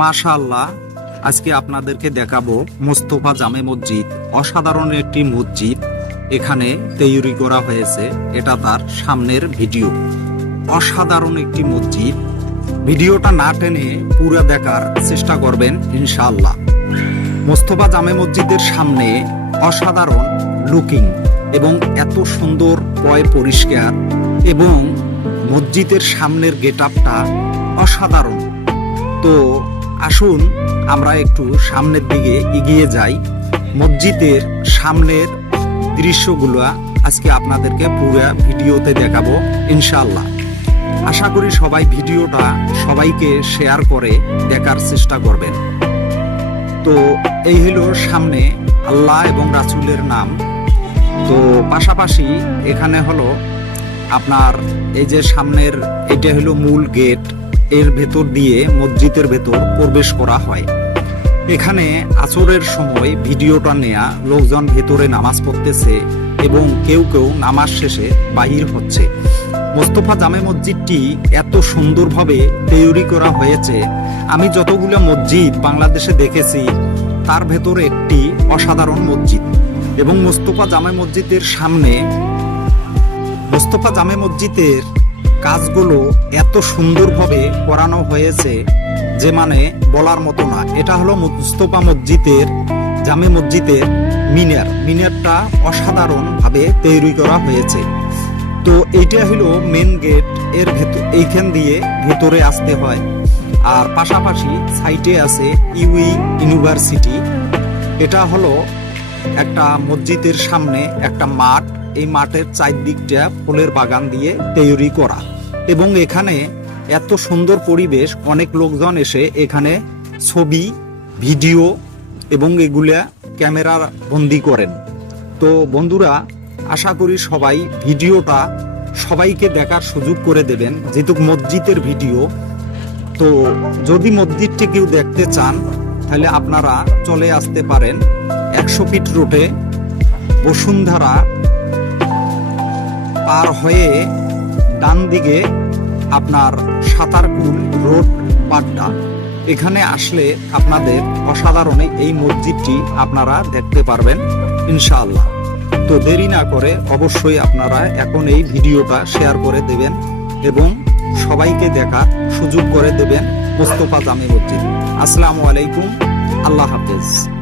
মাশাআল্লাহ, আজকে আপনাদেরকে দেখাবো মোস্তফা জামে মসজিদ, অসাধারণ একটি মসজিদ, এখানে তৈরি করা হয়েছে, এটা তার সামনের ভিডিও। অসাধারণ একটি মসজিদ। ভিডিওটা না টেনে পুরো দেখার চেষ্টা করবেন, ইনশাআল্লাহ। মোস্তফা জামে মসজিদের সামনে অসাধারণ লুকিং এবং এত সুন্দর পয় পরিষ্কার এবং মসজিদের সামনের গেট আপটা অসাধারণ। তো আসুন, আমরা একটু সামনের দিকে এগিয়ে যাই। মসজিদের সামনের দৃশ্যগুলো আজকে আপনাদেরকে পুরো ভিডিওতে দেখাবো ইনশাল্লাহ আশা করি সবাই ভিডিওটা সবাইকে শেয়ার করে দেখার চেষ্টা করবেন। তো এই হলো সামনে আল্লাহ এবং রাসুলের নাম। তো পাশাপাশি এখানে হলো আপনার এই যে সামনের, এটা হলো মূল গেট। এর ভেতর দিয়ে মসজিদের ভেতর প্রবেশ করা হয়। এখানে আসরের সময় ভিডিওটা নেয়া লোকজন ভেতরে নামাজ পড়তেছে এবং কেউ কেউ নামাজ শেষে বাহির হচ্ছে। মোস্তফা জামে মসজিদটি এত সুন্দরভাবে তৈরি করা হয়েছে। আমি যতগুলো মসজিদ বাংলাদেশে দেখেছি, তার ভেতরে একটি অসাধারণ মসজিদ। এবং মোস্তফা জামে মসজিদের সামনে, মোস্তফা জামে মসজিদের কাজগুলো এত সুন্দরভাবে করানো হয়েছে যে মানে বলার মতো না। এটা হলো মুস্তফা মসজিদের, জামে মসজিদের মিনার। মিনারটা অসাধারণভাবে তৈরি করা হয়েছে। তো এইটা হলো মেন গেটের ভেতর, এইখান দিয়ে ভেতরে আসতে হয়। আর পাশাপাশি সাইটে আছে ইউই ইউনিভার্সিটি এটা হলো একটা মসজিদের সামনে একটা মাঠ। এই মাঠের চারদিকটা ফুলের বাগান দিয়ে তৈরি করা। এবং এখানে এত সুন্দর পরিবেশ, অনেক লোকজন এসে এখানে ছবি, ভিডিও এবং এগুলা ক্যামেরার বন্দি করেন। তো বন্ধুরা, আশা করি সবাই ভিডিওটা সবাইকে দেখার সুযোগ করে দেবেন, যেহেতু মসজিদের ভিডিও। তো যদি মসজিদটি কেউ দেখতে চান, তাহলে আপনারা চলে আসতে পারেন একশো ফিট রুটে বসুন্ধরা পার হয়ে ডান দিকে আপনার সাঁতারকুল রোড পাড্ডা এখানে আসলে আপনাদের অসাধারণে এই মসজিদটি আপনারা দেখতে পারবেন, ইনশাআল্লাহ। তো দেরি না করে অবশ্যই আপনারা এখন এই ভিডিওটা শেয়ার করে দেবেন এবং সবাইকে দেখা সুযোগ করে দেবেন মোস্তফা জামে মসজিদ। আসসালামু আলাইকুম, আল্লাহ হাফেজ।